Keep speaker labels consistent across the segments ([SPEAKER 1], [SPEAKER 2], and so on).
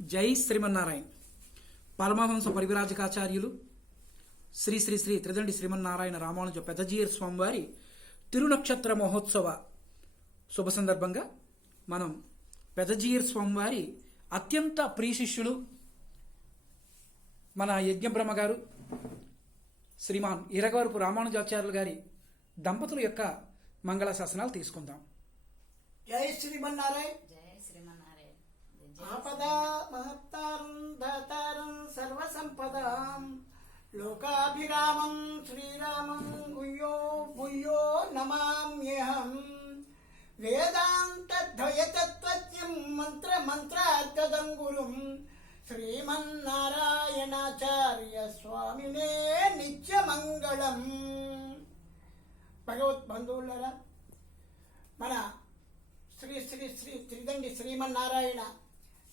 [SPEAKER 1] జై శ్రీమన్నారాయణ. పరమహంస పరివిరాజకాచార్యులు శ్రీ శ్రీ శ్రీ త్రిదండి శ్రీమన్నారాయణ రామానుజ పెదజీయర్ స్వామివారి తిరునక్షత్ర మహోత్సవ శుభ సందర్భంగా మనం పెదజీయర్ స్వామివారి అత్యంత ప్రియ శిష్యులు మన యజ్ఞబ్రహ్మ గారు శ్రీమాన్ ఇరగవరపు రామానుజాచార్యులు గారి దంపతుల యొక్క మంగళ శాసనాలు తీసుకుందాం.
[SPEAKER 2] జై శ్రీమన్నారాయణ. ఆపదా మహత్తారం దాతారం సర్వసంపదాం. లోకాభిరామం శ్రీరామం గుయ్యో భూయో నమామ్యహం వేదాంతద్వయతత్వజ్ఞం మంత్రమంత్రార్థదం గురుం శ్రీమన్నారాయణాచార్య స్వామినే నిత్యమంగళం. భగవత్ బంధువులరా మన శ్రీ శ్రీ శ్రీ త్రిదండి శ్రీమన్నారాయణ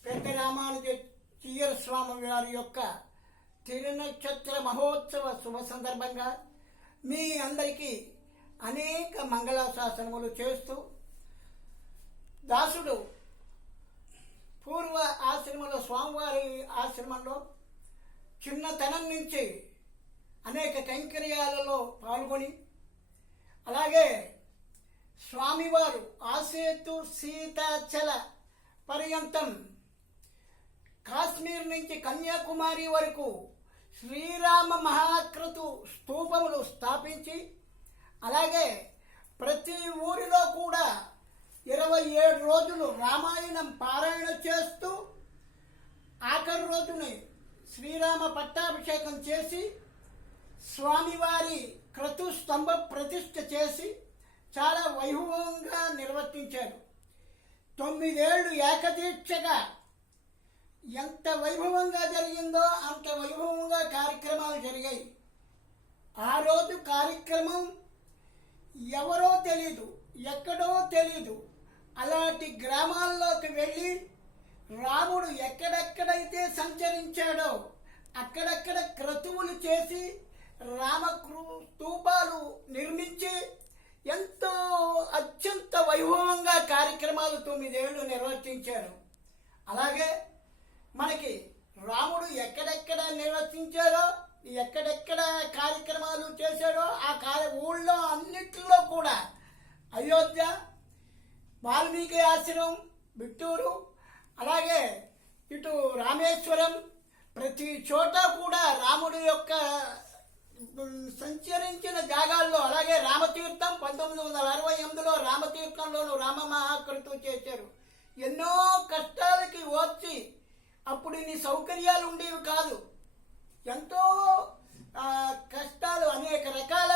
[SPEAKER 2] పెద్ద రామానుజ చీయర స్వామి వారి యొక్క తిరునక్షత్ర మహోత్సవ శుభ సందర్భంగా మీ అందరికీ అనేక మంగళాశాసనములు చేస్తూ దాసుడు పూర్వ ఆశ్రమంలో స్వామివారి ఆశ్రమంలో చిన్నతనం నుంచి అనేక కైంకర్యాలలో పాల్గొని అలాగే స్వామివారు ఆసేతు సీతాచల పర్యంతం కాశ్మీర్ నుంచి కన్యాకుమారి వరకు శ్రీరామ మహాకృతు స్తూపములు స్థాపించి అలాగే ప్రతి ఊరిలో కూడా ఇరవై ఏడు రోజులు రామాయణం పారాయణ చేస్తూ ఆఖరి రోజుని శ్రీరామ పట్టాభిషేకం చేసి స్వామివారి క్రతు స్తంభ ప్రతిష్ఠ చేసి చాలా వైభవంగా నిర్వర్తించారు. తొమ్మిదేళ్ళు ఏకదీక్షగా ఎంత వైభవంగా జరిగిందో అంత వైభవంగా కార్యక్రమాలు జరిగాయి. ఆ రోజు కార్యక్రమం ఎవరో తెలీదు ఎక్కడో తెలీదు. అలాంటి గ్రామాల్లోకి వెళ్ళి రాముడు ఎక్కడెక్కడైతే సంచరించాడో అక్కడక్కడ క్రతువులు చేసి రామకృ స్తూపాలు నిర్మించి ఎంతో అత్యంత వైభవంగా కార్యక్రమాలు తొమ్మిదేళ్ళు నిర్వర్తించారు. అలాగే మనకి రాముడు ఎక్కడెక్కడ నిర్వర్తించారో ఎక్కడెక్కడ కార్యక్రమాలు చేశాడో ఆ కార్య ఊళ్ళో అన్నిటిలో కూడా అయోధ్య వాల్మీకి ఆశ్రమం బిట్టూరు అలాగే ఇటు రామేశ్వరం ప్రతి చోట కూడా రాముడి యొక్క సంచరించిన జాగాల్లో అలాగే రామతీర్థం పంతొమ్మిది వందల అరవై ఎనిమిదిలో రామతీర్థంలోను రామ మహాకృతు చేశారు ఎన్నో కష్టాలకి ఓర్చి అప్పుడు ఇన్ని సౌకర్యాలు ఉండేవి కాదు. ఎంతో కష్టాలు అనేక రకాల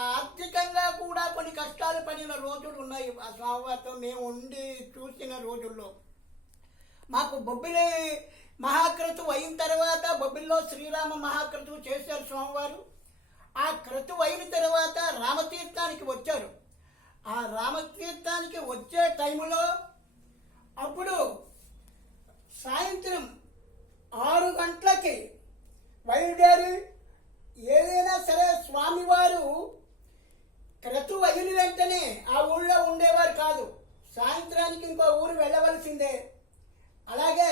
[SPEAKER 2] ఆర్థికంగా కూడా కొన్ని కష్టాలు పడిన రోజులు ఉన్నాయి. ఆ స్వామివారితో మేము ఉండి చూసిన రోజుల్లో. మాకు బొబ్బిలి మహాక్రతువు అయిన తర్వాత బొబ్బిల్లో శ్రీరామ మహాక్రతువు చేశారు స్వామివారు. ఆ క్రతువు అయిన తర్వాత రామతీర్థానికి వచ్చారు. ఆ రామతీర్థానికి వచ్చే టైంలో అప్పుడు సాయంత్రం ఆరు గంటలకి బయలుదేరి ఏదైనా సరే స్వామివారు క్రతు అయిన వెంటనే ఆ ఊళ్ళో ఉండేవారు కాదు. సాయంత్రానికి ఇంకో ఊరు వెళ్ళవలసిందే. అలాగే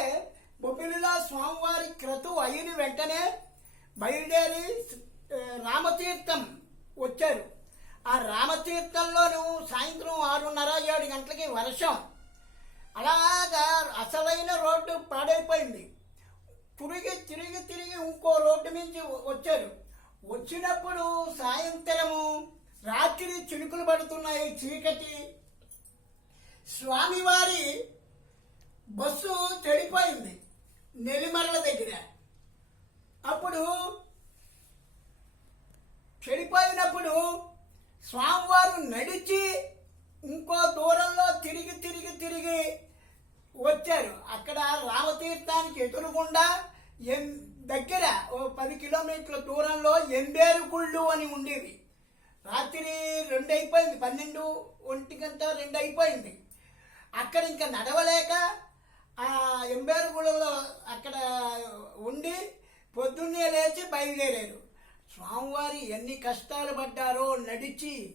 [SPEAKER 2] బొబ్బిలిలో స్వామివారి క్రతు అయిన వెంటనే బయలుదేరి రామతీర్థం వచ్చారు. ఆ రామతీర్థంలోను సాయంత్రం ఆరున్నర ఏడు గంటలకి వర్షం అలాగా అసలైన రోడ్డు పాడైపోయింది. తిరిగి తిరిగి తిరిగి ఇంకో రోడ్డు నుంచి వచ్చారు. వచ్చినప్పుడు సాయంత్రము రాత్రి చినుకులు పడుతున్నాయి చీకటి. స్వామివారి బస్సు చెడిపోయింది నెలిమరల దగ్గర. అప్పుడు చెడిపోయినప్పుడు స్వామివారు నడిచి ఇంకో దూరంలో తిరిగి తిరిగి తిరిగి వచ్చారు. అక్కడ రామతీర్థానికి ఎదురుగుండా ఎం దగ్గర ఓ పది కిలోమీటర్ల దూరంలో ఎంబేరు గుళ్ళు అని ఉండేవి. రాత్రి రెండు అయిపోయింది పన్నెండు ఒంటి గంట రెండు అయిపోయింది అక్కడ ఇంకా నడవలేక ఆ ఎంబేరు గుళ్ళలో అక్కడ ఉండి పొద్దున్నే లేచి బయలుదేరారు. స్వామివారి ఎన్ని కష్టాలు పడ్డారో నడిచి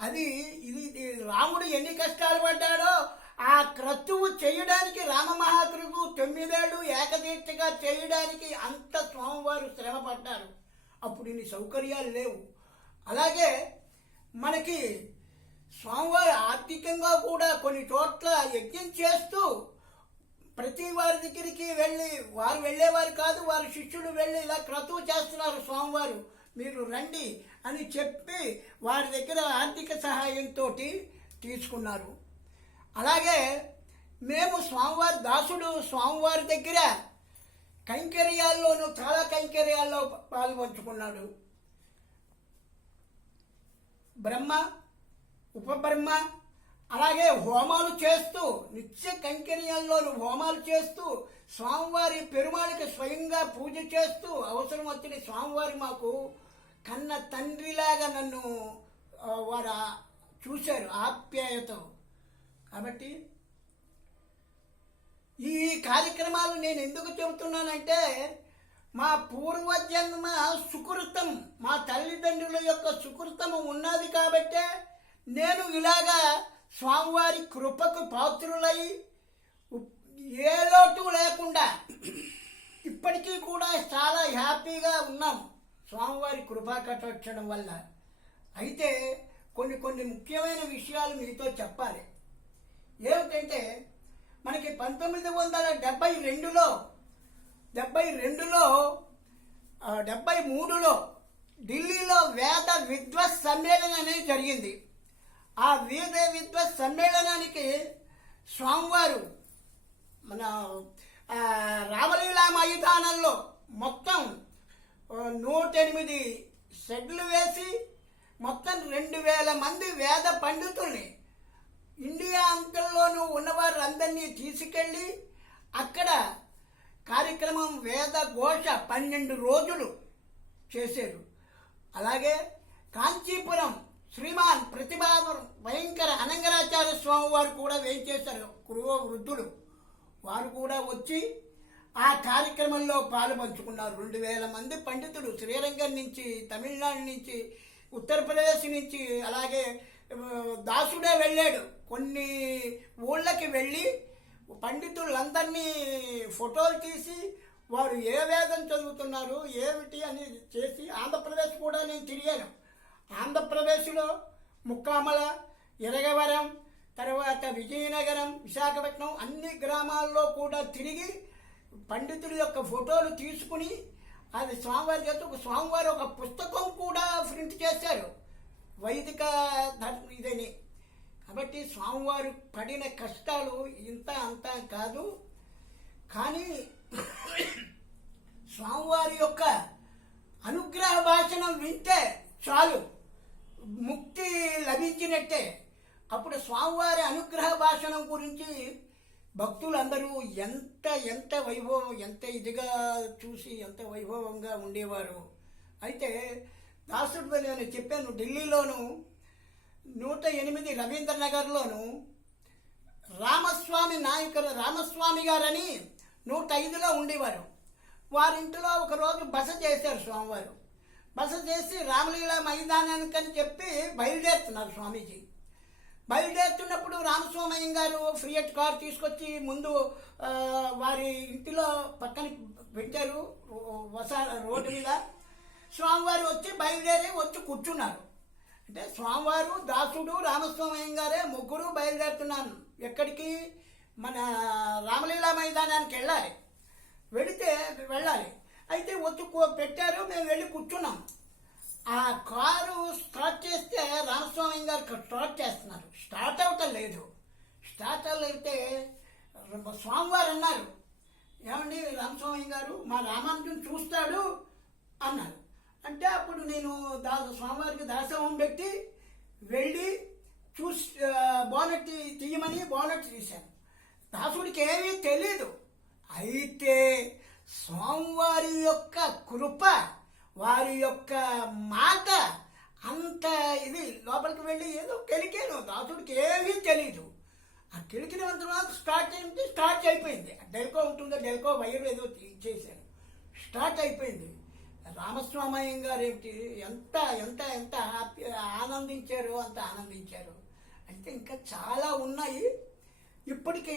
[SPEAKER 2] అది ఇది రాముడు ఎన్ని కష్టాలు పడ్డాడో ఆ క్రతువు చేయడానికి రామమహాకృవు తొమ్మిదేళ్ళు ఏకదీక్షగా చేయడానికి అంత స్వామివారు శ్రమ పడ్డారు అప్పుడు ఇన్ని సౌకర్యాలు లేవు. అలాగే మనకి స్వామివారు ఆర్థికంగా కూడా కొన్ని చోట్ల యజ్ఞం చేస్తూ ప్రతి వారి దగ్గరికి వెళ్ళి వారు వెళ్ళేవారు కాదు వారి శిష్యులు వెళ్ళి ఇలా క్రతువు చేస్తున్నారు స్వామివారు. మీరు రండి అని చెప్పి వారి దగ్గర ఆర్థిక సహాయంతో తీసుకున్నారు. అలాగే మేము స్వామివారి దాసుడు స్వామివారి దగ్గర కైంకర్యాల్లోనూ చాలా కైంకర్యాల్లో పాల్పంచుకున్నాడు. బ్రహ్మ ఉపబ్రహ్మ అలాగే హోమాలు చేస్తూ నిత్య కైంకర్యాల్లోనూ హోమాలు చేస్తూ స్వామివారి పెరుమాళికి స్వయంగా పూజ చేస్తూ అవసరం వచ్చిన స్వామివారి మాకు కన్న తండ్రిలాగా నన్ను వారు చూశారు ఆప్యాయతో. కాబట్టి ఈ కార్యక్రమాలు నేను ఎందుకు చెబుతున్నానంటే మా పూర్వజన్మ సుకృతం మా తల్లిదండ్రుల యొక్క సుకృతము ఉన్నది కాబట్టే నేను ఇలాగా స్వామివారి కృపకు పాత్రులై ఏ లోటు లేకుండా ఇప్పటికీ కూడా చాలా హ్యాపీగా ఉన్నాం స్వామివారి కృపా కటాక్షణం వల్ల. అయితే కొన్ని కొన్ని ముఖ్యమైన విషయాలు మీతో చెప్పాలి. ఏమిటంటే మనకి పంతొమ్మిది వందల డెబ్బై రెండులో డెబ్బై రెండులో డెబ్బై మూడులో ఢిల్లీలో వేద విద్వత్ సమ్మేళనం అనేది జరిగింది. ఆ వేద విద్వత్ సమ్మేళనానికి స్వామివారు మన రామలీలా మైదానంలో మొత్తం నూటెనిమిది నూట ఎనిమిది షెడ్లు వేసి మొత్తం రెండు వేల మంది వేద పండితుల్ని ఇండియా అంతల్లోనూ ఉన్నవారందరినీ తీసుకెళ్ళి అక్కడ కార్యక్రమం వేద ఘోష పన్నెండు రోజులు చేశారు. అలాగే కాంచీపురం శ్రీమాన్ ప్రతిభావరం భయంకర అనంగరాచార్య స్వామి వారు కూడా వేయించేశారు కురువ వృద్ధులు. వారు కూడా వచ్చి ఆ కార్యక్రమంలో పాలు పంచుకున్నారు రెండు వేల మంది పండితులు శ్రీరంగం నుంచి తమిళనాడు నుంచి ఉత్తరప్రదేశ్ నుంచి అలాగే దాసుడే వెళ్ళాడు. కొన్ని ఊళ్ళకి వెళ్ళి పండితులందరినీ ఫోటోలు తీసి వారు ఏ వేదం చదువుతున్నారు ఏమిటి అని చేసి ఆంధ్రప్రదేశ్ కూడా నేను తిరిగాను. ఆంధ్రప్రదేశ్లో ముక్కామల ఇరగవరం తర్వాత విజయనగరం విశాఖపట్నం అన్ని గ్రామాల్లో కూడా తిరిగి పండితుల యొక్క ఫోటోలు తీసుకుని అది స్వామివారి చేత ఒక స్వామివారి ఒక పుస్తకం కూడా ప్రింట్ చేశారు. వైదిక ధర్మం ఇదని. కాబట్టి స్వామివారు పడిన కష్టాలు ఇంత అంత కాదు. కానీ స్వామివారి యొక్క అనుగ్రహ భాషణం వింటే చాలు. ముక్తి లభించినట్టే. అప్పుడు స్వామివారి అనుగ్రహ భాషణం గురించి భక్తులందరూ ఎంత ఎంత వైభవం ఎంత ఇదిగా చూసి ఎంత వైభవంగా ఉండేవారు. అయితే దాసుడిపల్లి అని చెప్పాను ఢిల్లీలోను నూట ఎనిమిది రవీంద్ర నగర్లోను రామస్వామి నాయకులు రామస్వామి గారని నూట ఐదులో ఉండేవారు. వారింటిలో ఒకరోజు బస చేశారు స్వామివారు. బస చేసి రామలీల మైదానానికి అని చెప్పి బయలుదేరుతున్నారు స్వామీజీ. బయలుదేరుతున్నప్పుడు రామస్వామయ్య గారు ఫ్రియట్ కార్ తీసుకొచ్చి ముందు వారి ఇంటిలో పక్కన పెట్టారు వస రోడ్డు మీద. స్వామివారు వచ్చి బయలుదేరి వచ్చి కూర్చున్నారు. అంటే స్వామివారు దాసుడు రామస్వామయ్య గారే ముగ్గురు బయలుదేరుతున్నాను ఎక్కడికి? మన రామలీలా మైదానానికి వెళ్ళాలి. వెళితే వెళ్ళాలి. అయితే వచ్చి పెట్టారు మేము వెళ్ళి కూర్చున్నాం. ఆ కారు స్టార్ట్ చేస్తే రామస్వామి గారు స్టార్ట్ చేస్తున్నారు. స్టార్ట్ అవటం లేదు. స్టార్ట్ అయితే స్వామివారు అన్నారు. ఏమండి రామస్వామి గారు? మా రామానుజం చూస్తాడు అన్నారు. అంటే అప్పుడు నేను దా స్వామివారికి దాసోహం పెట్టి వెళ్ళి చూసి బాలెట్ తీయమని బాలెట్ తీశాను. దాసుడికి ఏమీ తెలియదు అయితే స్వామివారి యొక్క కృప వారి యొక్క మాట అంత ఇది లోపలికి వెళ్ళి ఏదో కెలికాను. దాసుడికి ఏమీ తెలియదు ఆ కెలికిన తర్వాత స్టార్ట్ అయింది స్టార్ట్ అయిపోయింది. డెల్కో ఉంటుందో డెల్కో వైర్ ఏదో చేశాను స్టార్ట్ అయిపోయింది. రామస్వామయ్య గారు ఏమిటి ఎంత ఎంత ఎంత హ్యాపీ ఆనందించారు అంత ఆనందించారు. అంటే ఇంకా చాలా ఉన్నాయి. ఇప్పటికీ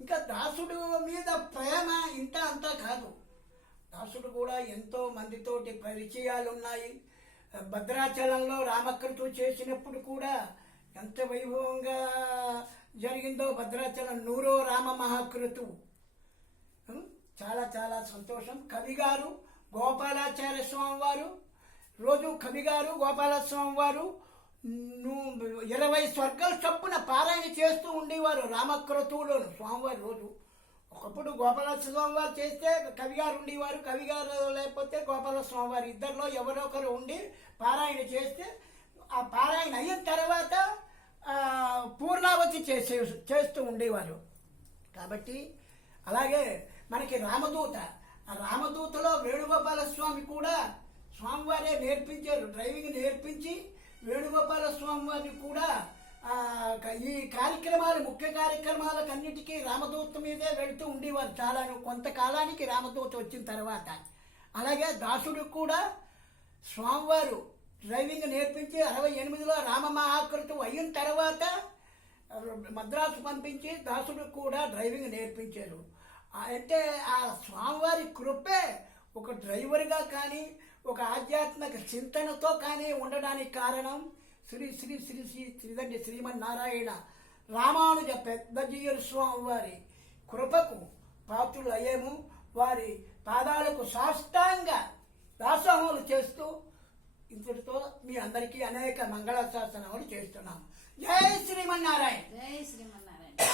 [SPEAKER 2] ఇంకా దాసుడు మీద ప్రేమ ఇంత అంతా కాదు. దాసుడు కూడా ఎంతో మందితోటి పరిచయాలు ఉన్నాయి భద్రాచలంలో రామకృతు చేసినప్పుడు కూడా ఎంత వైభవంగా జరిగిందో భద్రాచలం నూరో రామ మహాకృతు. చాలా చాలా సంతోషం. కవి గారు గోపాలాచార్య స్వామి వారు రోజు కవి గారు గోపాల వారు ఇరవై స్వర్గాలు చొప్పున పారాయణ చేస్తూ ఉండేవారు రామక్రతువులోను. స్వామివారి రోజు ఒకప్పుడు గోపాలస్వామి వారు చేస్తే కవిగారు ఉండేవారు కవిగారు లేకపోతే గోపాలస్వామి వారు ఇద్దరిలో ఎవరో ఒకరు ఉండి పారాయణ చేస్తే ఆ పారాయణ అయిన తర్వాత పూర్ణావతి చేసే చేస్తూ ఉండేవారు. కాబట్టి అలాగే మనకి రామదూత రామదూతలో వేణుగోపాల స్వామి కూడా స్వామివారే నేర్పించారు డ్రైవింగ్ నేర్పించి వేణుగోపాల స్వామి వారిని కూడా ఈ కార్యక్రమాలు ముఖ్య కార్యక్రమాలకు అన్నిటికీ రామదూత మీదే వెళుతూ ఉండేవారు చాలా కొంతకాలానికి రామదూత వచ్చిన తర్వాత. అలాగే దాసుడు కూడా స్వామివారు డ్రైవింగ్ నేర్పించి అరవై ఎనిమిదిలో రామ మహాకృతం అయిన తర్వాత మద్రాసు పంపించి దాసుడు కూడా డ్రైవింగ్ నేర్పించారు. అంటే ఆ స్వామివారి కృపే ఒక డ్రైవర్గా కానీ ఒక ఆధ్యాత్మిక చింతనతో కానీ ఉండడానికి కారణం శ్రీ శ్రీ శ్రీ శ్రీ శ్రీదండి శ్రీమన్నారాయణ రామానుజ పెద్దజీయర్ స్వామి వారి కృపకు పాత్రులు అయ్యేము. వారి పాదాలకు సాష్టాంగ దాసోహములు చేస్తూ ఇంతటితో మీ అందరికీ అనేక మంగళ శాసనములు చేస్తున్నాము. జై శ్రీమన్నారాయణ.
[SPEAKER 3] జై శ్రీమన్